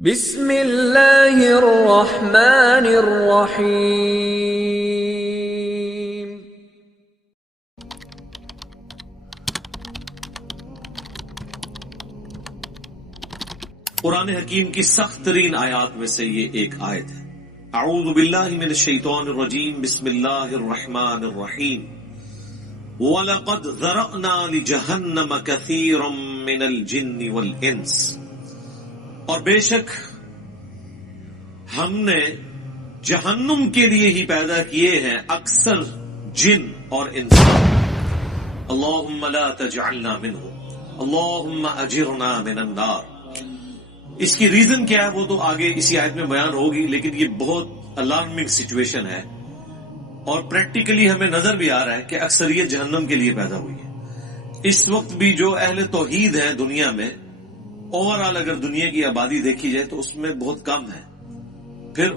بسم اللہ الرحمن الرحیم۔ قرآن حکیم کی سخت ترین آیات میں سے یہ ایک آیت ہے۔ اعوذ باللہ من الشیطان الرجیم، بسم اللہ الرحمن الرحیم۔ وَلَقَدْ ذَرَأْنَا لِجَهَنَّمَ كَثِيرًا مِنَ الْجِنِّ وَالْإِنسِ، اور بے شک ہم نے جہنم کے لیے ہی پیدا کیے ہیں اکثر جن اور انسان۔ اللہم لا تجعلنا منہم، اللہم اجرنا من النار۔ اس کی ریزن کیا ہے وہ تو آگے اسی آیت میں بیان ہوگی، لیکن یہ بہت الارمنگ سچویشن ہے اور پریکٹیکلی ہمیں نظر بھی آ رہا ہے کہ اکثریت جہنم کے لیے پیدا ہوئی ہے۔ اس وقت بھی جو اہل توحید ہیں دنیا میں، اوورآل اگر دنیا کی آبادی دیکھی جائے تو اس میں بہت کم ہے، پھر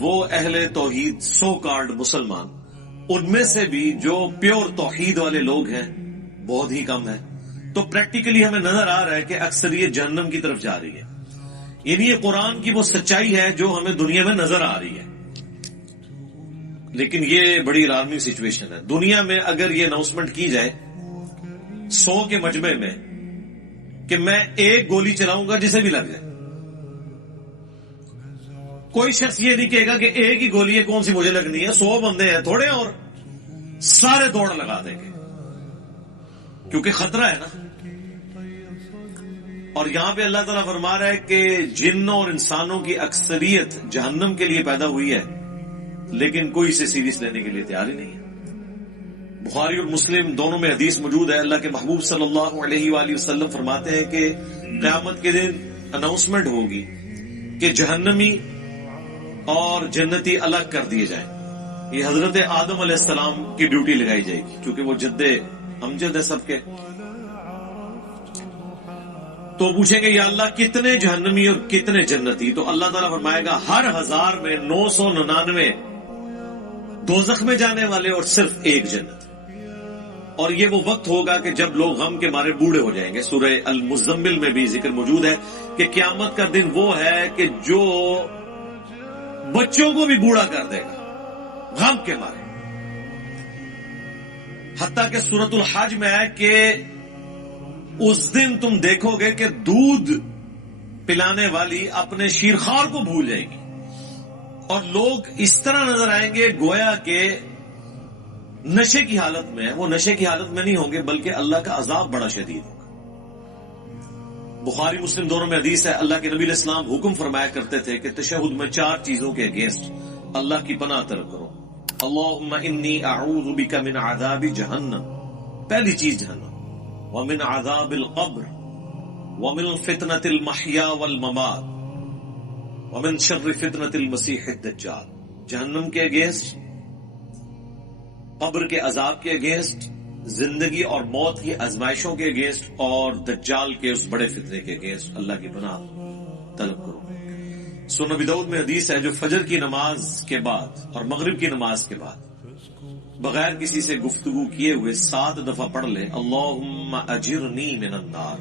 وہ اہل توحید سو کالڈ مسلمان، ان میں سے بھی جو پیور توحید والے لوگ ہیں بہت ہی کم ہے۔ تو پریکٹیکلی ہمیں نظر آ رہا ہے کہ اکثریت جہنم کی طرف جا رہی ہے، یعنی یہ قرآن کی وہ سچائی ہے جو ہمیں دنیا میں نظر آ رہی ہے۔ لیکن یہ بڑی الارمنگ سچویشن ہے۔ دنیا میں اگر یہ اناؤنسمنٹ کی جائے 100 کے مجمع میں کہ میں ایک گولی چلاؤں گا جسے بھی لگ جائے، کوئی شخص یہ نہیں کہے گا کہ ایک ہی گولی ہے کون سی مجھے لگنی ہے، 100 بندے ہیں تھوڑے اور سارے دوڑ لگا دیں گے، کیونکہ خطرہ ہے نا۔ اور یہاں پہ اللہ تعالیٰ فرما رہا ہے کہ جنوں اور انسانوں کی اکثریت جہنم کے لیے پیدا ہوئی ہے، لیکن کوئی اسے سیریس لینے کے لیے تیار ہی نہیں ہے۔ بخاری اور مسلم دونوں میں حدیث موجود ہے، اللہ کے محبوب صلی اللہ علیہ وآلہ وسلم فرماتے ہیں کہ قیامت کے دن اناؤنسمنٹ ہوگی کہ جہنمی اور جنتی الگ کر دیے جائیں۔ یہ حضرت آدم علیہ السلام کی ڈیوٹی لگائی جائے گی، کیونکہ وہ جد امجد ہے سب کے۔ تو پوچھیں گے یا اللہ کتنے جہنمی اور کتنے جنتی؟ تو اللہ تعالیٰ فرمائے گا ہر 1000 میں 999 دوزخ میں جانے والے اور صرف ایک جنت۔ اور یہ وہ وقت ہوگا کہ جب لوگ غم کے مارے بوڑھے ہو جائیں گے۔ سورہ المزمل میں بھی ذکر موجود ہے کہ قیامت کا دن وہ ہے کہ جو بچوں کو بھی بوڑھا کر دے گا غم کے مارے۔ حتیٰ کہ سورۃ الحج میں ہے کہ اس دن تم دیکھو گے کہ دودھ پلانے والی اپنے شیرخوار کو بھول جائے گی، اور لوگ اس طرح نظر آئیں گے گویا کہ نشے کی حالت میں ہے۔ وہ نشے کی حالت میں نہیں ہوں گے بلکہ اللہ کا عذاب بڑا شدید ہوگا۔ بخاری مسلم دونوں میں حدیث ہے، اللہ کے نبی علیہ السلام حکم فرمایا کرتے تھے کہ تشہد میں 4 چیزوں کے اگینسٹ اللہ کی پناہ طلب کرو۔ اللہم انی اعوذ بک من عذاب جہنم، پہلی چیز جہنم، ومن عذاب القبر، ومن فتنة المحیا والممات، ومن شر فتنة المسیح الدجال۔ جہنم کے اگینسٹ، قبر کے عذاب کے اگینسٹ، زندگی اور موت کی آزمائشوں کے اگینسٹ، اور دجال کے اس بڑے فتنے کے اگینسٹ اللہ کی پناہ طلب کرو۔ سنن ابی داؤد میں حدیث ہے جو فجر کی نماز کے بعد اور مغرب کی نماز کے بعد بغیر کسی سے گفتگو کیے ہوئے 7 دفعہ پڑھ لے اللہم اجرنی من النار،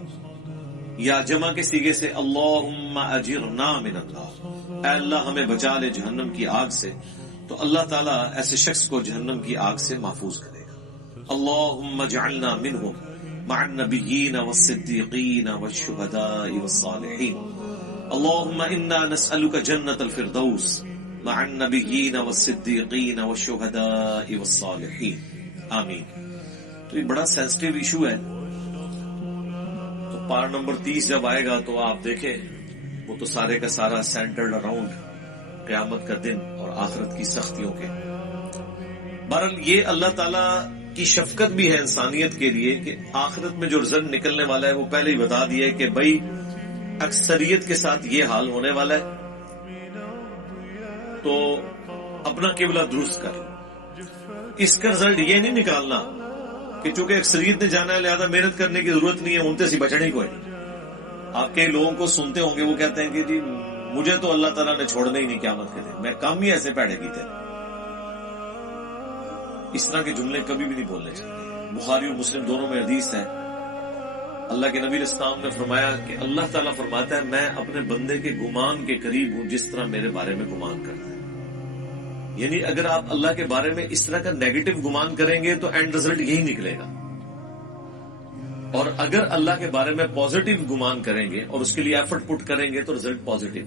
یا جمع کے صیغے سے اللہم اجرنا من النار، اے اللہ ہمیں بچا لے جہنم کی آگ سے، تو اللہ تعالیٰ ایسے شخص کو جہنم کی آگ سے محفوظ کرے گا۔ اللہم اجعلنا منہم مع النبیین والصدیقین والشہداء والصالحین، اللہم انا نسألک جنت الفردوس مع النبیین والصدیقین والشہداء والصالحین، آمین۔ تو یہ بڑا سینسٹیو ایشو ہے، تو پارہ نمبر 30 جب آئے گا تو آپ دیکھیں وہ تو سارے کا سارا سینٹرڈ اراؤنڈ قیامت کا دن اور آخرت کی سختیوں کے۔ بہرحال یہ اللہ تعالیٰ کی شفقت بھی ہے انسانیت کے لیے کہ آخرت میں جو رزق نکلنے والا ہے وہ پہلے ہی بتا دیا ہے کہ بھائی اکثریت کے ساتھ یہ حال ہونے والا ہے، تو اپنا قبلہ درست کر۔ اس کا رزلٹ یہ نہیں نکالنا کہ چونکہ اکثریت نے جانا ہے لہذا محنت کرنے کی ضرورت نہیں ہے، انتے سے بچنے کو ہے۔ آپ کئی لوگوں کو سنتے ہوں گے وہ کہتے ہیں کہ جی مجھے تو اللہ تعالیٰ نے چھوڑنا ہی نہیں قیامت کے دن، میں کام ہی ایسے پیڑے کیتے۔ اس طرح کے جملے کبھی بھی نہیں بولنے چاہیے۔ بخاری اور مسلم دونوں میں حدیث ہے اللہ کے نبی اسلام نے فرمایا کہ اللہ تعالیٰ فرماتا ہے میں اپنے بندے کے گمان کے قریب ہوں جس طرح میرے بارے میں گمان کرتا ہے. یعنی اگر آپ اللہ کے بارے میں اس طرح کا نیگیٹو گمان کریں گے تو اینڈ رزلٹ یہی نکلے گا, اور اگر اللہ کے بارے میں پازیٹو گمان کریں گے اور اس کے لیے ایفرٹ پٹ کریں گے تو رزلٹ پازیٹو.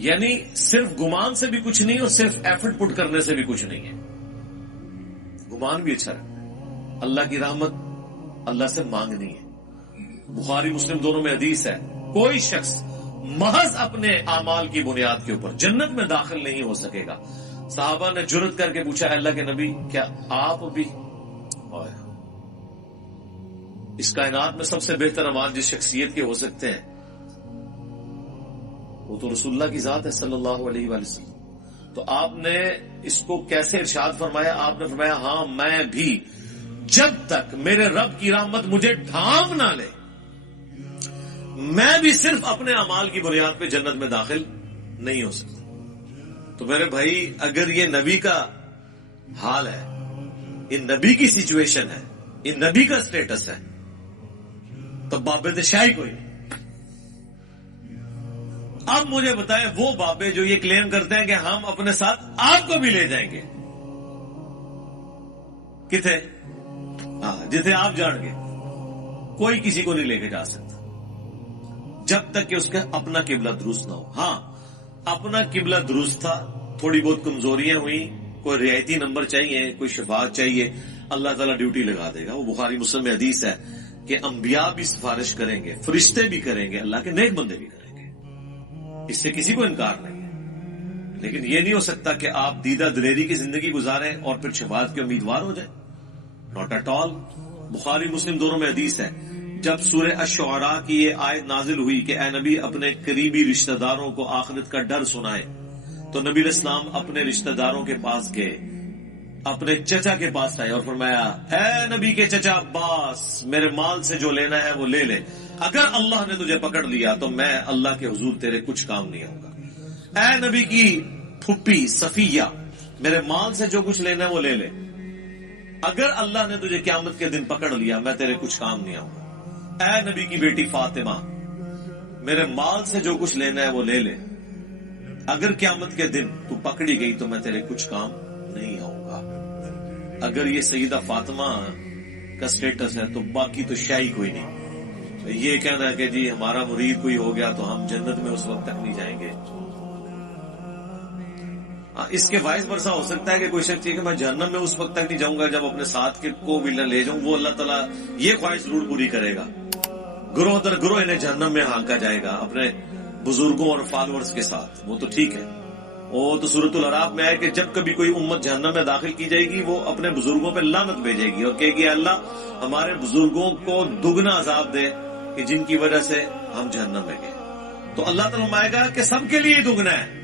یعنی صرف گمان سے بھی کچھ نہیں اور صرف ایفرٹ پٹ کرنے سے بھی کچھ نہیں ہے. گمان بھی اچھا ہے. اللہ کی رحمت اللہ سے مانگنی ہے. بخاری مسلم دونوں میں حدیث ہے, کوئی شخص محض اپنے اعمال کی بنیاد کے اوپر جنت میں داخل نہیں ہو سکے گا. صحابہ نے جرأت کر کے پوچھا اللہ کے نبی کیا آپ بھی؟ اس کائنات میں سب سے بہتر اعمال جس شخصیت کے ہو سکتے ہیں وہ تو رسول اللہ کی ذات ہے صلی اللہ علیہ وآلہ وسلم. تو آپ نے اس کو کیسے ارشاد فرمایا؟ آپ نے فرمایا ہاں میں بھی جب تک میرے رب کی رحمت مجھے ڈھانپ نہ لے میں بھی صرف اپنے اعمال کی بنیاد پہ جنت میں داخل نہیں ہو سکتا. تو میرے بھائی اگر یہ نبی کا حال ہے, یہ نبی کی سچویشن ہے, یہ نبی کا سٹیٹس ہے, تو بابے شاہی کوئی نہیں. اب مجھے بتائیں وہ بابے جو یہ کلیم کرتے ہیں کہ ہم اپنے ساتھ آپ کو بھی لے جائیں گے, کتنے؟ جتنے آپ جان گے کوئی کسی کو نہیں لے کے جا سکتا جب تک کہ اس کا اپنا قبلہ درست نہ ہو. ہاں اپنا قبلہ درست تھا, تھوڑی بہت کمزوریاں ہوئی, کوئی رعایتی نمبر چاہیے, کوئی شفاعت چاہیے, اللہ تعالیٰ ڈیوٹی لگا دے گا. وہ بخاری مسلم میں حدیث ہے کہ انبیاء بھی سفارش کریں گے, فرشتے بھی کریں گے, اللہ کے نیک بندے بھی کریں گے. اس سے کسی کو انکار نہیں ہے. لیکن یہ نہیں ہو سکتا کہ آپ دیدہ دلیری کی زندگی گزاریں اور پھر شفاعت کے امیدوار ہو جائیں. Not at all. بخاری مسلم دونوں میں حدیث ہے جب سورہ الشعراء کی یہ آیت نازل ہوئی کہ اے نبی اپنے قریبی رشتہ داروں کو آخرت کا ڈر سنائے, تو نبی علیہ السلام اپنے رشتہ داروں کے پاس گئے, اپنے چچا کے پاس آئے اور فرمایا اے نبی کے چچا عباس میرے مال سے جو لینا ہے وہ لے لے, اگر اللہ نے تجھے پکڑ لیا تو میں اللہ کے حضور تیرے کچھ کام نہیں آؤں گا. اے نبی کی پھپھی صفیہ میرے مال سے جو کچھ لینا ہے وہ لے لے, اگر اللہ نے تجھے قیامت کے دن پکڑ لیا میں تیرے کچھ کام نہیں آؤں گا. اے نبی کی بیٹی فاطمہ میرے مال سے جو کچھ لینا ہے وہ لے لے, اگر قیامت کے دن تو پکڑی گئی تو میں تیرے کچھ کام نہیں آؤں گا. اگر یہ سیدہ فاطمہ کا سٹیٹس ہے تو باقی تو شاہی کوئی نہیں. یہ کہنا کہ جی ہمارا مرید کوئی ہو گیا تو ہم جنت میں اس وقت تک نہیں جائیں گے. اس کے باعث برسا ہو سکتا ہے کہ کوئی شخص کہ میں جہنم میں اس وقت تک نہیں جاؤں گا جب اپنے ساتھ کے کو بھی نہ لے جاؤں. وہ اللہ تعالیٰ یہ خواہش ضرور پوری کرے گا, گروہ در گروہ انہیں جہنم میں ہانکا جائے گا اپنے بزرگوں اور فالورز کے ساتھ. وہ تو ٹھیک ہے, وہ تو سورۃ الاعراف میں ہے کہ جب کبھی کوئی امت جہنم میں داخل کی جائے گی وہ اپنے بزرگوں پہ لعنت بھیجے گی اور کہے گی اللہ ہمارے بزرگوں کو دگنا عذاب دے کہ جن کی وجہ سے ہم جہنم میں گئے. تو اللہ تعالیٰ فرمائے گا کہ سب کے لیے دگنا ہے.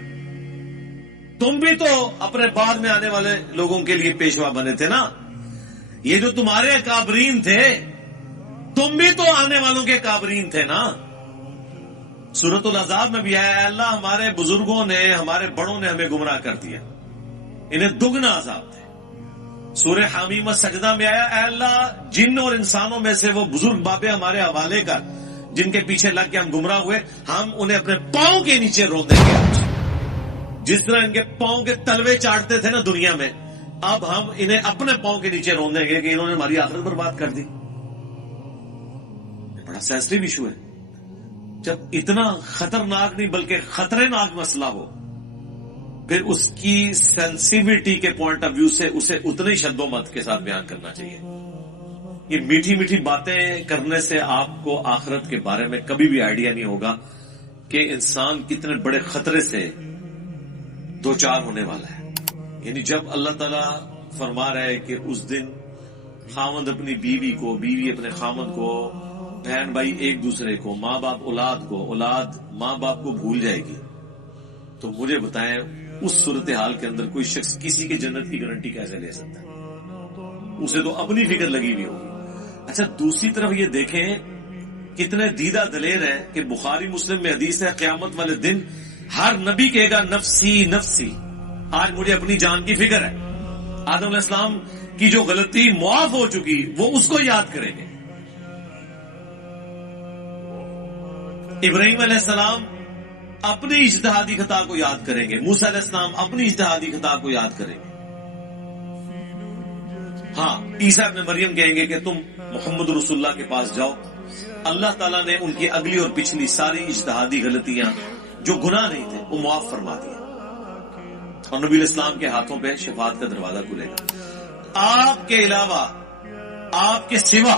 تم بھی تو اپنے بعد میں آنے والے لوگوں کے لیے پیشوا بنے تھے نا, یہ جو تمہارے اکابرین تھے تم بھی تو آنے والوں کے اکابرین تھے نا. سورۃ الاحزاب میں بھی آیا اللہ ہمارے بزرگوں نے ہمارے بڑوں نے ہمیں گمراہ کر دیا, انہیں دگنا عذاب تھے. سورہ حمیمہ سجدہ میں آیا اے اللہ جن اور انسانوں میں سے وہ بزرگ بابے ہمارے حوالے کر جن کے پیچھے لگ کے ہم گمراہ ہوئے, ہم انہیں اپنے پاؤں کے نیچے رو دیں گے. جس طرح ان کے پاؤں کے تلوے چاٹتے تھے نا دنیا میں, اب ہم انہیں اپنے پاؤں کے نیچے رو دیں گے کہ انہوں نے ہماری آخرت برباد کر دی. بڑا سینسٹیو ایشو ہے. جب اتنا خطرناک نہیں بلکہ خطرے ناک مسئلہ ہو پھر اس کی سینسیوٹی کے پوائنٹ آف ویو سے اسے اتنے شد و مت کے ساتھ بیان کرنا چاہیے. یہ میٹھی میٹھی باتیں کرنے سے آپ کو آخرت کے بارے میں کبھی بھی آئیڈیا نہیں ہوگا کہ انسان کتنے بڑے خطرے سے دو چار ہونے والا ہے. یعنی جب اللہ تعالیٰ فرما رہا ہے کہ اس دن خاوند اپنی بیوی کو, بیوی اپنے خاوند کو, بہن بھائی ایک دوسرے کو, ماں باپ اولاد کو, اولاد ماں باپ کو بھول جائے گی, تو مجھے بتائیں اس صورتحال کے اندر کوئی شخص کسی کی جنت کی گارنٹی کیسے لے سکتا ہے؟ اسے تو اپنی فکر لگی ہوئی ہوگی. اچھا دوسری طرف یہ دیکھیں کتنے دیدہ دلیر ہیں کہ بخاری مسلم میں حدیث ہے قیامت والے دن ہر نبی کہے گا نفسی نفسی, آج مجھے اپنی جان کی فکر ہے. آدم علیہ السلام کی جو غلطی معاف ہو چکی وہ اس کو یاد کریں گے. ابراہیم علیہ السلام اپنی اجتہادی خطا کو یاد کریں گے، موسیٰ علیہ السلام اپنی اجتہادی خطا کو یاد کریں گے. ہاں، عیسیٰ ابن مریم کہیں گے کہ تم محمد رسول اللہ کے پاس جاؤ، اللہ تعالیٰ نے ان کی اگلی اور پچھلی ساری اجتہادی غلطیاں جو گناہ نہیں تھے وہ معاف فرما دیا، اور نبی علیہ السلام کے ہاتھوں پہ شفاعت کا دروازہ کھلے گا. آپ کے علاوہ، آپ کے سوا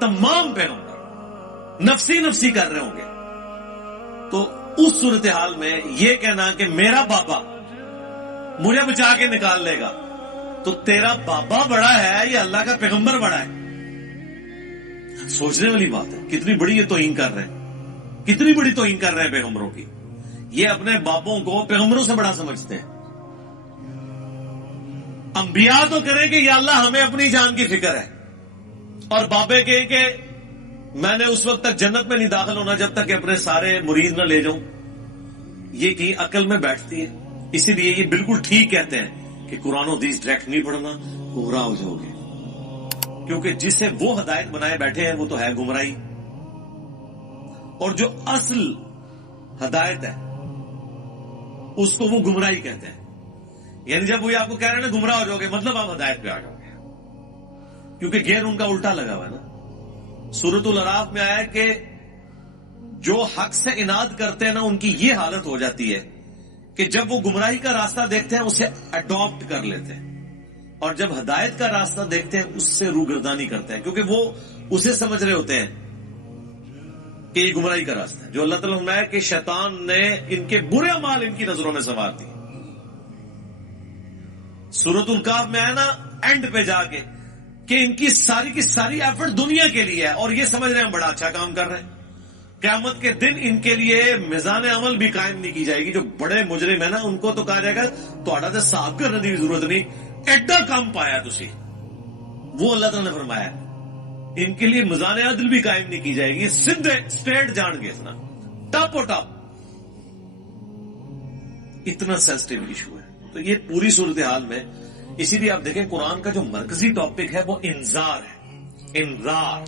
تمام پیغمبر نفسی نفسی کر رہے ہوں گے. تو اس صورتحال میں یہ کہنا کہ میرا بابا مجھے بچا کے نکال لے گا، تو تیرا بابا بڑا ہے یا اللہ کا پیغمبر بڑا ہے؟ سوچنے والی بات ہے. کتنی بڑی یہ توہین کر رہے ہیں، کتنی بڑی توہین کر رہے ہیں پیغمبروں کی. یہ اپنے باپوں کو پیغمبروں سے بڑا سمجھتے ہیں. انبیاء تو کریں کہ یا اللہ ہمیں اپنی جان کی فکر ہے، اور بابے کہیں کہ میں نے اس وقت تک جنت میں نہیں داخل ہونا جب تک کہ اپنے سارے مرید نہ لے جاؤں. یہ کہیں عقل میں بیٹھتی ہے. اسی لیے یہ بالکل ٹھیک کہتے ہیں کہ قرآن و حدیث ڈائریکٹ نہیں پڑھنا، گمراہ ہو جاؤ گے. کیونکہ جسے وہ ہدایت بنائے بیٹھے ہیں وہ تو ہے گمراہی، اور جو اصل ہدایت ہے اس کو وہ گمراہی کہتے ہیں. یعنی جب وہ آپ کو کہہ رہے ہیں نا گمراہ ہو جاؤ گے، مطلب آپ ہدایت پہ آ جاؤ گے، کیونکہ گیر ان کا الٹا لگا ہوا ہے نا. سورۃ الاعراف میں آیا ہے کہ جو حق سے اناد کرتے ہیں نا ان کی یہ حالت ہو جاتی ہے کہ جب وہ گمراہی کا راستہ دیکھتے ہیں اسے اڈاپٹ کر لیتے ہیں، اور جب ہدایت کا راستہ دیکھتے ہیں اس سے روگردانی کرتے ہیں، کیونکہ وہ اسے سمجھ رہے ہوتے ہیں کہ یہ گمراہی کا راستہ ہے. جو اللہ تعالیٰ نے کہ شیطان نے ان کے برے اعمال ان کی نظروں میں سنوار دی. سورۃ الکہف میں ہے نا اینڈ پہ جا کے کہ ان کی ساری ایفرٹ دنیا کے لیے ہے، اور یہ سمجھ رہے ہیں بڑا اچھا کام کر رہے ہیں. قیامت کے دن ان کے لیے میزان عمل بھی قائم نہیں کی جائے گی. جو بڑے مجرم ہے نا ان کو تو کہا جائے گا تہاڈا تے حساب کرنے کی ضرورت نہیں، ایڈا کام پایا تسی. وہ اللہ تعالیٰ نے فرمایا ان کے لیے میزان عدل بھی قائم نہیں کی جائے گی. سیدھے اسٹریٹ جان گے اتنا ٹاپ و ٹاپ. اتنا سینسٹیو ایشو ہے. تو یہ پوری صورتحال میں اسی لیے آپ دیکھیں قرآن کا جو مرکزی ٹاپک ہے وہ انذار ہے. انذار،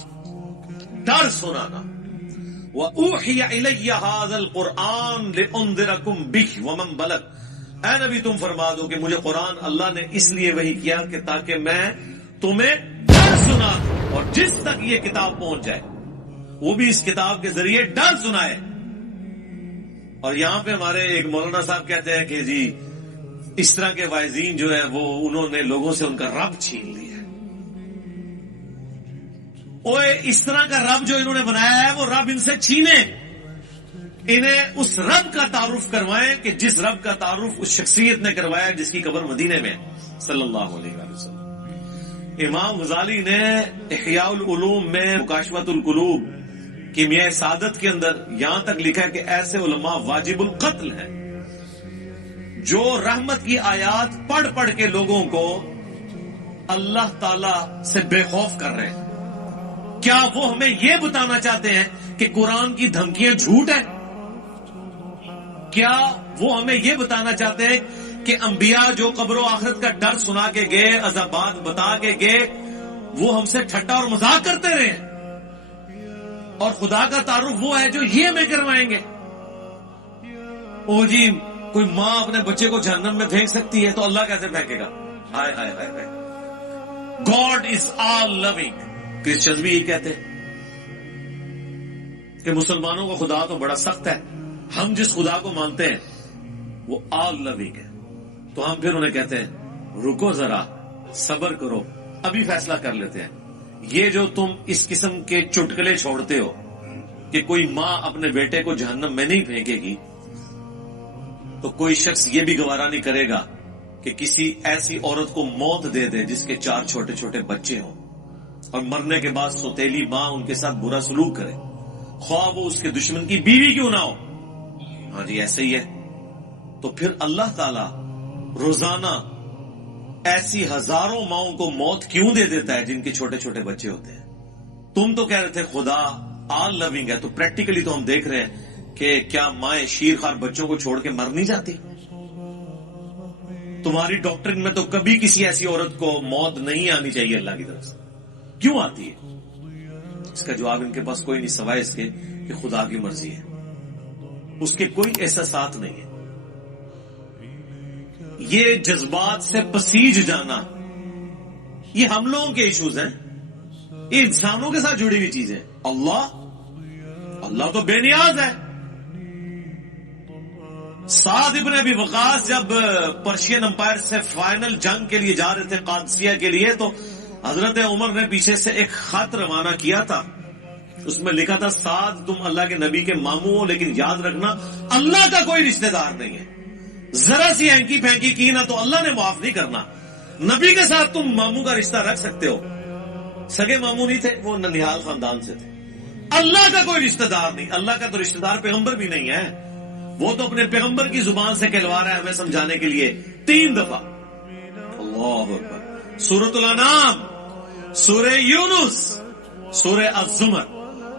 ڈر سنانا. وَأُوحِيَ إِلَيَّ هَذَا الْقُرْآنُ لِأُنذِرَكُمْ بِهِ وَمَنْ بَلَغَ. اے نبی تم فرما دو کہ مجھے قرآن اللہ نے اس لیے وحی کیا کہ تاکہ میں تمہیں ڈر سنا دوں، اور جس تک یہ کتاب پہنچ جائے وہ بھی اس کتاب کے ذریعے ڈر سنائے. اور یہاں پہ ہمارے ایک مولانا صاحب کہتے ہیں کہ جی اس طرح کے واعظین جو ہیں وہ انہوں نے لوگوں سے ان کا رب چھین لیا. اوے اس طرح کا رب جو انہوں نے بنایا ہے وہ رب ان سے چھینے. انہیں اس رب کا تعارف کروائیں کہ جس رب کا تعارف اس شخصیت نے کروایا جس کی قبر مدینے میں صلی اللہ علیہ وسلم. امام غزالی نے احیاء العلوم میں مکاشفۃ القلوب کیمیاء سعادت کے اندر یہاں تک لکھا ہے کہ ایسے علماء واجب القتل ہیں جو رحمت کی آیات پڑھ پڑھ کے لوگوں کو اللہ تعالی سے بے خوف کر رہے ہیں. کیا وہ ہمیں یہ بتانا چاہتے ہیں کہ قرآن کی دھمکیاں جھوٹ ہیں؟ کیا وہ ہمیں یہ بتانا چاہتے ہیں کہ انبیاء جو قبر و آخرت کا ڈر سنا کے گئے، عذابات بتا کے گئے، وہ ہم سے ٹھٹا اور مذاق کرتے رہے، اور خدا کا تعارف وہ ہے جو یہ ہمیں کروائیں گے؟ او جی کوئی ماں اپنے بچے کو جہنم میں پھینک سکتی ہے تو اللہ کیسے پھینکے گا؟ ہائے ہائے ہائے ہائے. God is all living. Christians بھی یہ کہتے ہیں کہ مسلمانوں کا خدا تو بڑا سخت ہے، ہم جس خدا کو مانتے ہیں وہ آل لونگ ہے. تو ہم پھر انہیں کہتے ہیں رکو ذرا، صبر کرو، ابھی فیصلہ کر لیتے ہیں. یہ جو تم اس قسم کے چٹکلے چھوڑتے ہو کہ کوئی ماں اپنے بیٹے کو جہنم میں نہیں پھینکے گی، تو کوئی شخص یہ بھی گوارا نہیں کرے گا کہ کسی ایسی عورت کو موت دے دے جس کے 4 چھوٹے چھوٹے بچے ہوں، اور مرنے کے بعد سوتیلی ماں ان کے ساتھ برا سلوک کرے، خواہ وہ اس کے دشمن کی بیوی کیوں نہ ہو. ہاں جی ایسے ہی ہے. تو پھر اللہ تعالی روزانہ ایسی ہزاروں ماؤں کو موت کیوں دے دیتا ہے جن کے چھوٹے چھوٹے بچے ہوتے ہیں؟ تم تو کہہ رہے تھے خدا آل لونگ ہے، تو پریکٹیکلی تو ہم دیکھ رہے ہیں کہ کیا مائیں شیرخوار بچوں کو چھوڑ کے مر نہیں جاتی؟ تمہاری ڈاکٹرن میں تو کبھی کسی ایسی عورت کو موت نہیں آنی چاہیے اللہ کی طرف سے. کیوں آتی ہے؟ اس کا جواب ان کے پاس کوئی نہیں سوائے اس کے کہ خدا کی مرضی ہے. اس کے کوئی احساسات نہیں ہے. یہ جذبات سے پسیج جانا یہ ہم لوگوں کے ایشوز ہیں، یہ انسانوں کے ساتھ جڑی ہوئی چیزیں. اللہ تو بے نیاز ہے. سعد ابن ابی وقاص جب پرشین امپائر سے فائنل جنگ کے لیے جا رہے تھے قادسیہ کے لیے، تو حضرت عمر نے پیچھے سے ایک خط روانہ کیا تھا. اس میں لکھا تھا سعد تم اللہ کے نبی کے ماموں ہو، لیکن یاد رکھنا اللہ کا کوئی رشتہ دار نہیں ہے. ذرا سی ہینکی پھینکی کی نا تو اللہ نے معاف نہیں کرنا. نبی کے ساتھ تم ماموں کا رشتہ رکھ سکتے ہو، سگے ماموں نہیں تھے، وہ ننیال خاندان سے تھے. اللہ کا کوئی رشتہ دار نہیں. اللہ کا تو رشتہ دار پیغمبر بھی نہیں ہے. وہ تو اپنے پیغمبر کی زبان سے کہلوا رہا ہے ہمیں سمجھانے کے لیے 3 دفعہ. اللہ اکبر. سورۃ الانعام، سورہ یونس، سورہ الزمر.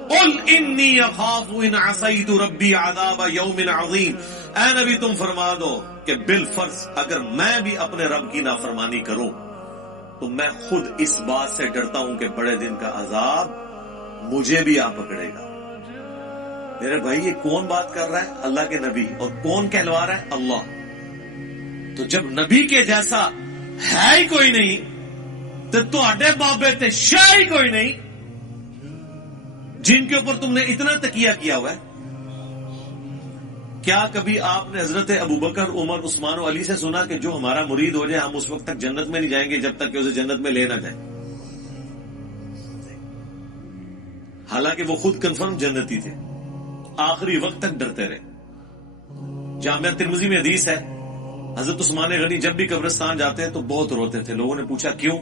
قل انی اخاف ان عصیت ربی عذاب یوم عظیم. اے نبی تم فرما دو کہ بالفرض اگر میں بھی اپنے رب کی نافرمانی کروں تو میں خود اس بات سے ڈرتا ہوں کہ بڑے دن کا عذاب مجھے بھی آ پکڑے گا. میرے بھائی یہ کون بات کر رہا ہے؟ اللہ کے نبی. اور کون کہلوا رہا ہے؟ اللہ. تو جب نبی کے جیسا ہے ہی کوئی نہیں تو تہاڈے بابے تے شاہ ہی کوئی نہیں جن کے اوپر تم نے اتنا تکیہ کیا ہوا ہے. کیا کبھی آپ نے حضرت ابو بکر، عمر، عثمان و علی سے سنا کہ جو ہمارا مرید ہو جائے ہم اس وقت تک جنت میں نہیں جائیں گے جب تک کہ اسے جنت میں لے نہ جائیں؟ حالانکہ وہ خود کنفرم جنتی تھے، آخری وقت تک ڈرتے رہے. جامعہ ترمذی میں حدیث ہے حضرت عثمان غنی جب بھی قبرستان جاتے ہیں تو بہت روتے تھے. لوگوں نے پوچھا کیوں؟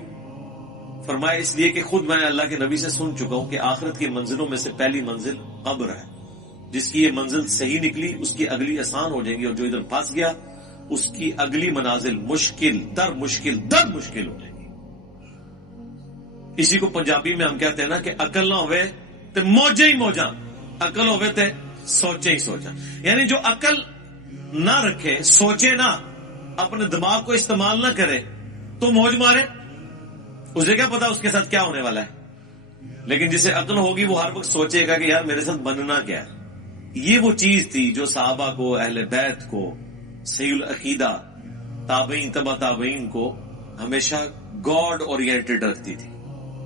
فرمایا اس لیے کہ خود میں اللہ کے نبی سے سن چکا ہوں کہ آخرت کی منزلوں میں سے پہلی منزل قبر ہے. جس کی یہ منزل صحیح نکلی اس کی اگلی آسان ہو جائے گی، اور جو ادھر پھنس گیا اس کی اگلی منازل مشکل در مشکل ہو جائے گی. اسی کو پنجابی میں ہم کہتے ہیں نا کہ عقل نہ ہوئے تو موجے ہی موجاں، عقل ہوئے تو سوچے ہی سوچا. یعنی جو عقل نہ رکھے، سوچے نہ، اپنے دماغ کو استعمال نہ کرے تو موج مارے. اسے کیا پتا اس کے ساتھ کیا ہونے والا ہے. لیکن جسے عقل ہوگی وہ ہر وقت سوچے گا کہ یار میرے ساتھ بننا کیا ہے. یہ وہ چیز تھی جو صحابہ کو، اہل بیت کو، صحیح العقیدہ، تابعین، تبع تابعین کو ہمیشہ گاڈ اورینٹڈ رکھتی تھی.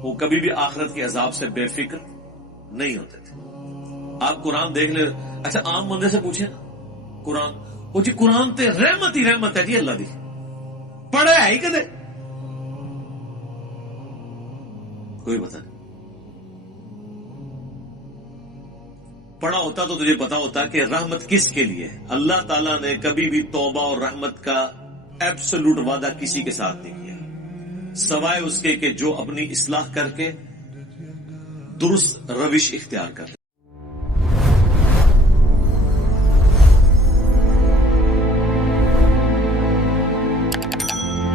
وہ کبھی بھی آخرت کے عذاب سے بے فکر نہیں ہوتے تھے. آپ قرآن دیکھ لیں. اچھا عام بندے سے پوچھیں قرآن، وہ جی قرآن تے رحمت ہی رحمت ہے جی اللہ دی، پڑھا ہے ہی کدے؟ کوئی پتہ نہیں. پڑھا ہوتا تو تجھے پتا ہوتا کہ رحمت کس کے لیے ہے. اللہ تعالیٰ نے کبھی بھی توبہ اور رحمت کا ایبسولوٹ وعدہ کسی کے ساتھ نہیں کیا سوائے اس کے کہ جو اپنی اصلاح کر کے درست روش اختیار کر.